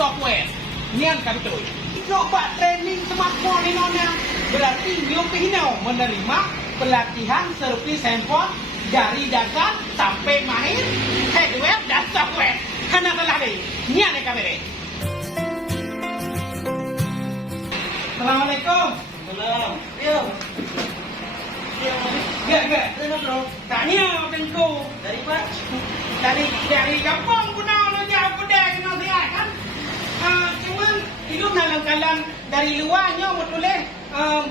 software. Nian kami tu. Coba training smartphone ini nona. Berarti nyo kehinau menerima pelatihan servis handphone dari dasar sampai mahir hardware dan software. Hana telah deh. Nian yang kami deh. Assalamualaikum. Salam. Yo. Gak. Bro. Tanya tengku. Dari Pak. Dari kampung guna lo jauh pedang no dia kan. Cuman hidup dalam keadaan dari luarnya betul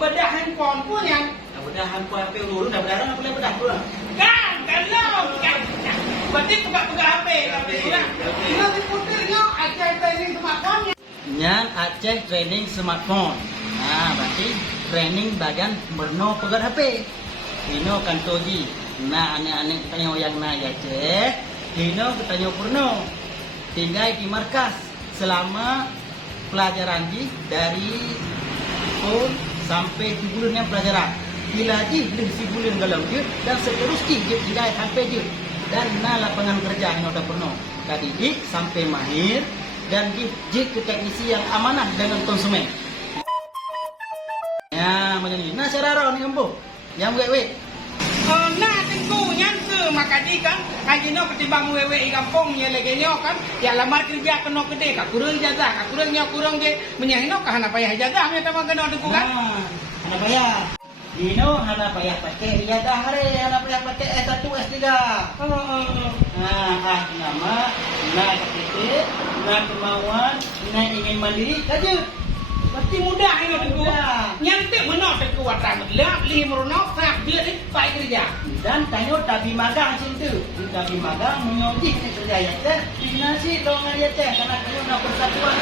bedah handphone pun yang Bedah handphone HP dulu, dah bedah boleh bedah pula. kan berarti pegang HP tapi kurang. Ini puternya ajar training smartphone. Nyan Aceh training smartphone. Nah, berarti training bagian berno pegang HP. Dino kantoji. Nah, aneh-aneh tanya yang na ya Aceh. Dino ketanya purno. Tinggal di markas selama pelajaran dari pun sampai 7 bulan yang pelajaran. Bila lebih bulan galau je dan seterusnya je tinggal sampai je. Dan na lapangan kerja yang udah purno. Tadi sampai mahir dan je ke teknisi yang amanah dengan konsumen. Ya, macam ni. Nah, cara ni ambo. Yang wewe. Nah, tengku yang ke makadi kan, hajino ketimbang wewe di kampung nya legenyo kan, ya lamar kerja kena gede, kak kurang jaga, kak kurangnya kurang je menyahino kah hana payah jaga, nya tamang kena tengku kan. Hana payah. Dino hana payah pakai jaga hari, hana payah pakai S1 S3. Nah, nama, nah KTP, nah kemauan, nah ingin mandiri saja. Berarti mudah ini tengku. Nyantik menok tengku watan gelap, li meronok, sak dia ni baik kerja. Dan tanyo tabi magang situ. Tabi magang menyojik kerja ya teh. Dinasi dong dia teh karena tanyo nak persatuan.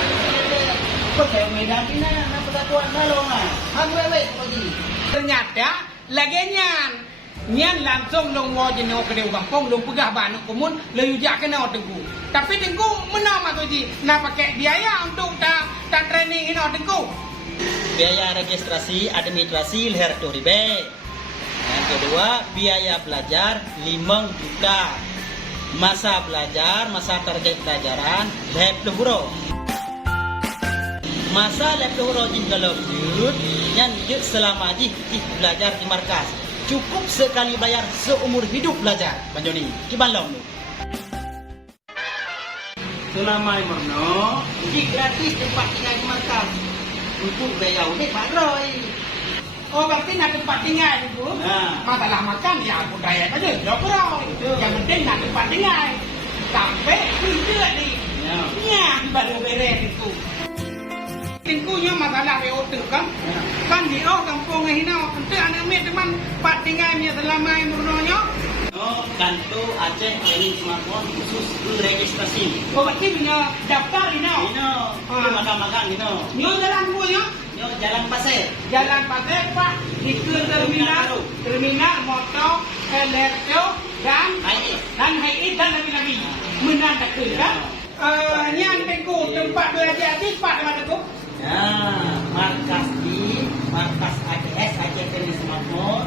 Kok saya medan pina nak persatuan nalongan. Hang wewe pergi. Ternyata lagenyan nyan langsung long wajino ke deu kampung long pegah banu komun leyujak kena tengku. Tapi tengku menama tu ji nak pakai biaya untuk ta training ini tengku. Biaya registrasi administrasi leher tu ribe. Yang kedua, biaya belajar 5 juta. Masa belajar, masa target pelajaran 20 euro. Masa 20 euro kalau jut, yang jut selama belajar di markas. Cukup sekali bayar seumur hidup belajar. Panjoni, kibalong tu. Selama imono, gratis tempat tinggal di markas. Untuk bayar ni Pak Roy. Oh berarti nak tempat tinggal itu. Masalah makan ya aku bayar aja. Jauh kurang. Yang penting nak tempat tinggal. Sampai kerja ni. Ya baru beres itu. Tingkunya masalah BOT kan. Kan di kampung ini untuk anak ambil teman pak tinggalnya selama murnanya. Kanto Aceh training smartphone khusus registrasi. Oh berarti punya daftar ini. Ini makan-makan ini. Nyo jalan punya. Nyo jalan pasir. Jalan pasir Pak di terminal motor elektro dan HI dan lagi menang tak kan? Nyan tengku tempat belajar di Pak mana tu? Ya, markas ACS Aceh training smartphone.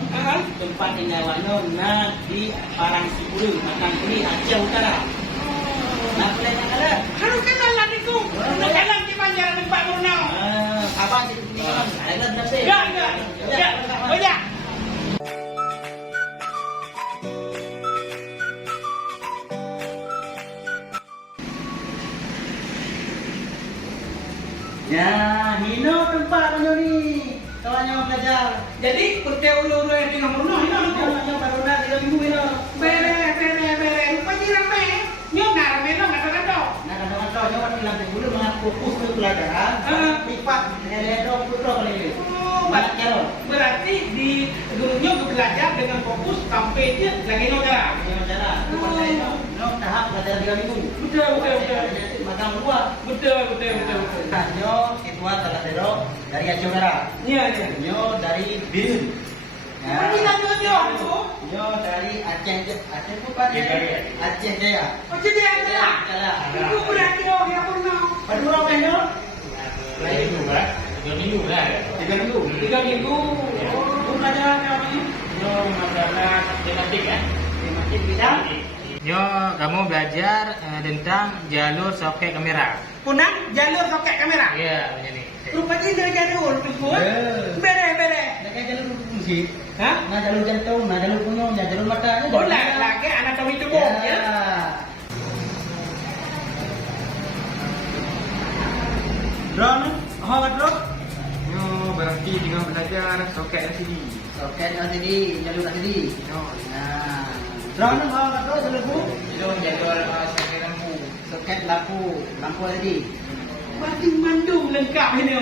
Tempat tinggal wano di Parang Sipulu, Makan Kuri, Aceh Utara. Nah, boleh nak ada? Harus kenal lah tengku. Nak jalan di panjang tempat Brunei. Kapan kita pergi malam? Ada berapa? Ya. Banyak. Ya, Hino tempat ni. Kawannya belajar. Jadi kurte ulu yang tengah Brunei ini Kawannya baru dah 3 minggu Hino. Bere. Pagi ramai. Nyok nak ramai lo nak ada. Nah, kadang-kadang nyawa bilang dulu fokus ke pelajaran. Lipat eledo putra kali ini. Berarti di gurunya belajar dengan fokus sampai dia lagi negara. Tahap belajar 3 minggu. Betul. Magang luar. Betul. Nyo ketua Taladero dari Aceh Utara. Iya. Nyo dari Birun. Berarti nak jauh tu. Nyo dari Aceh bukan Aceh Jaya. Macam dia ada. Itu berarti orang yang pernah. Pada berapa Nyo? 3 minggu lah. 3 minggu. 3 minggu. Itu pelajaran apa ni? Yo masalah tematik kan. Tematik bidang. Yo kamu belajar tentang jalur soket kamera. Punang jalur soket kamera. Iya, macam ni. Rupanya dia jalur tu. Bere. Nak kan jalur fungsi. Hah? Nah jalur jantung, nah jalur kunyong, nah jalur mata. Boleh lagi anak kami tu bom ya. Drone, apa drone? Yo, berhenti dengan belajar soket LCD. Soket LCD, jalur LCD. Yo, Nah, drone apa drone jalur bu? itu jadual soket lampu. Soket lampu, lampu LCD. Berarti mandum lengkap ini.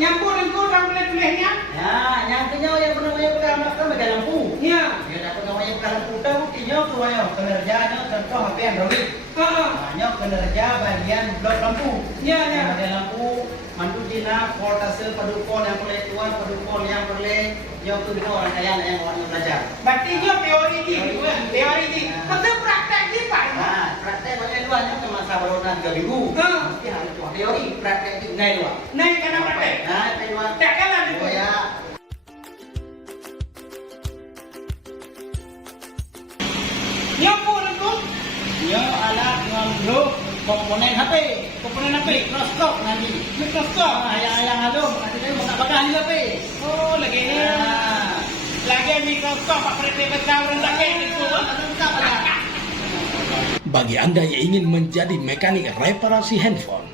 Nyampur lengkap orang boleh-bolehnya. Ya, yang punya yang pernah saya pegang kan bagian lampu. Ya. Dia dah pernah saya pegang lampu tahu tinyo tu ayo kinerjanya contoh HP Android. Hanya kinerja bagian blok lampu. Ya. Bagian lampu mandu dina voltase padukon yang boleh keluar padukon yang boleh yo tu dia orang kaya yang orang belajar. Berarti dia teori ni, teori ni. Betul praktek ni Pak. Nah, praktek banyak luarnya ke masa barunan 3 minggu. Mesti harus buat teori, praktek itu ngai luar. Naik kena praktek. Nah, terima. Tak kalah ni. Oh ya. Nyampur lengkap. Yo alat ngambil komponen HP. Komponen apa? Mikroskop nanti. Mikroskop. Yang halus nanti dia buka bagan juga HP. Oh, lagi ni. Lagi mikroskop Pak Presiden besar rendah kayak gitu. Bagi Anda yang ingin menjadi mekanik reparasi handphone,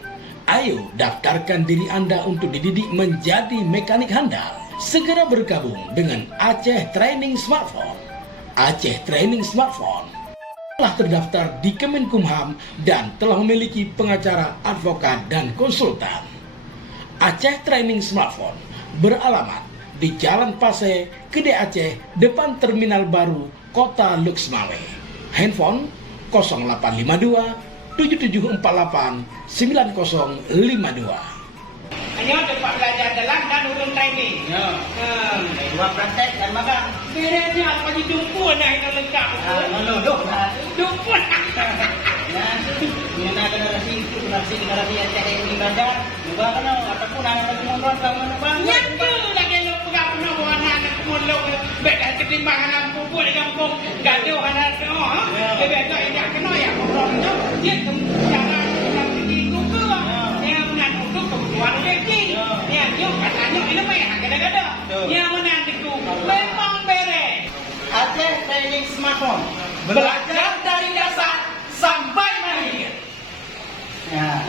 ayo daftarkan diri Anda untuk dididik menjadi mekanik handal. Segera bergabung dengan Aceh Training Smartphone. Aceh Training Smartphone telah terdaftar di Kemenkumham dan telah memiliki pengacara, advokat, dan konsultan. Aceh Training Smartphone beralamat di Jalan Pase, Gede Aceh, depan Terminal Baru, Kota Luxmawe. Handphone 0852 7748 9052. Hanya dapat belajar dalam dan urun training. Yo. Dua praktek dan magang. Beresnya apa di dumpun dah itu lengkap. Meluduk lah. Dumpun. Nah, mengenai generasi yang cek ini belajar, juga kan ataupun anak kemudian kamu bang. Nyatu lagi lu pegang penuh warna anak mulu. Bedah ketimbangan lampu buat di kampung. Gaduh anak tu. Lebih tak ingat kena ya. Orang tu dia cara orang pergi luka. Yang menang untuk kebutuhan rezeki. Yang dia katanya ini banyak kadang-kadang. Yang menang itu memang beres. Aceh Training Smartphone. Belajar dari dasar sampai mahir. Ya.